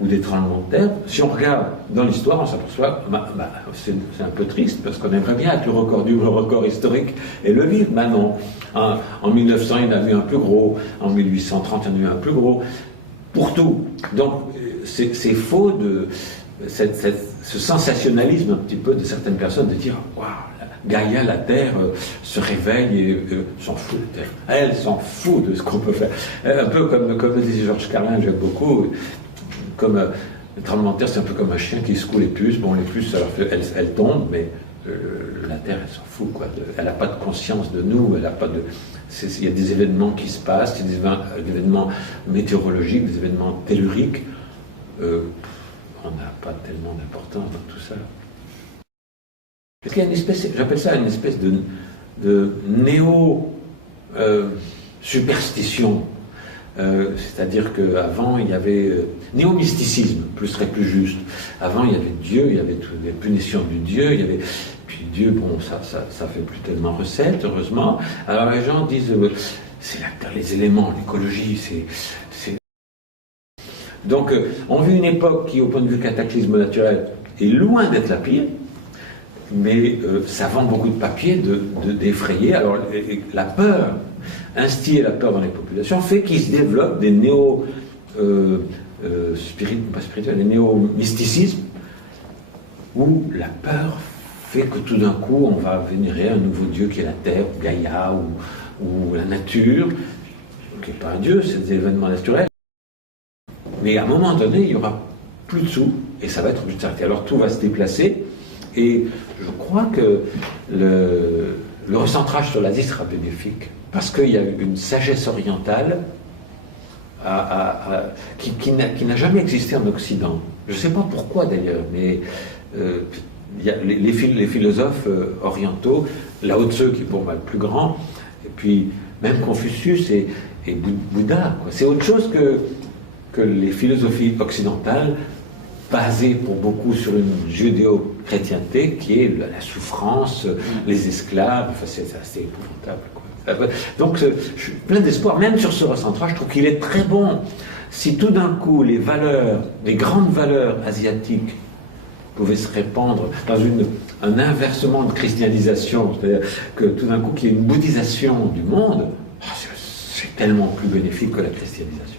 ou des tremblements de terre. Si on regarde dans l'histoire, on s'aperçoit, c'est un peu triste, parce qu'on aimerait bien être le record historique et le vivre. Non. En 1900, il y en a eu un plus gros, en 1830, il y en a eu un plus gros, pour tout. Donc, c'est faux ce sensationnalisme un petit peu de certaines personnes de dire « Waouh, Gaïa, la Terre, se réveille et s'en fout de la Terre. Elle s'en fout de ce qu'on peut faire. » Un peu comme le disait Georges Carlin, j'aime beaucoup, comme le tremblement de terre, c'est un peu comme un chien qui secoue les puces. Bon, les puces, elles tombent, mais la Terre, elle s'en fout, quoi. Elle n'a pas de conscience de nous, elle n'a pas de... Il y a des événements qui se passent, il y a des événements météorologiques, des événements telluriques. On n'a pas tellement d'importance dans tout ça. Parce qu'il y a une espèce, j'appelle ça une espèce de néo-superstition. C'est-à-dire qu'avant, il y avait néo-mysticisme, serait plus juste. Avant, il y avait Dieu, il y avait toutes les punitions du Dieu, il y avait... Puis Dieu, bon, ça fait plus tellement recette, heureusement. Alors les gens disent, c'est la Terre, les éléments, l'écologie, c'est... Donc, on vit une époque qui, au point de vue cataclysme naturel, est loin d'être la pire, mais ça vend beaucoup de papier d'effrayer. Alors, la peur, instiller la peur dans les populations, fait qu'il se développe des des néo-mysticismes, où la peur fait que tout d'un coup, on va vénérer un nouveau Dieu qui est la Terre, Gaïa, ou la nature, qui n'est pas un Dieu, c'est des événements naturels. Mais à un moment donné, il n'y aura plus de sous, et ça va être obligé de s'arrêter. Alors tout va se déplacer, et je crois que le recentrage sur l'Asie sera bénéfique, parce qu'il y a une sagesse orientale qui n'a jamais existé en Occident. Je ne sais pas pourquoi d'ailleurs, mais il y a les philosophes orientaux, Lao Tzu qui est pour moi le plus grand, et puis même Confucius et Bouddha, quoi. C'est autre chose que les philosophies occidentales, basées pour beaucoup sur une judéo-chrétienté qui est la souffrance, les esclaves, enfin c'est assez épouvantable, quoi. Donc je suis plein d'espoir, même sur ce recentrage, je trouve qu'il est très bon. Si tout d'un coup les grandes valeurs asiatiques pouvaient se répandre dans un inversement de christianisation, c'est-à-dire que tout d'un coup qu'il y ait une bouddhisation du monde, c'est tellement plus bénéfique que la christianisation.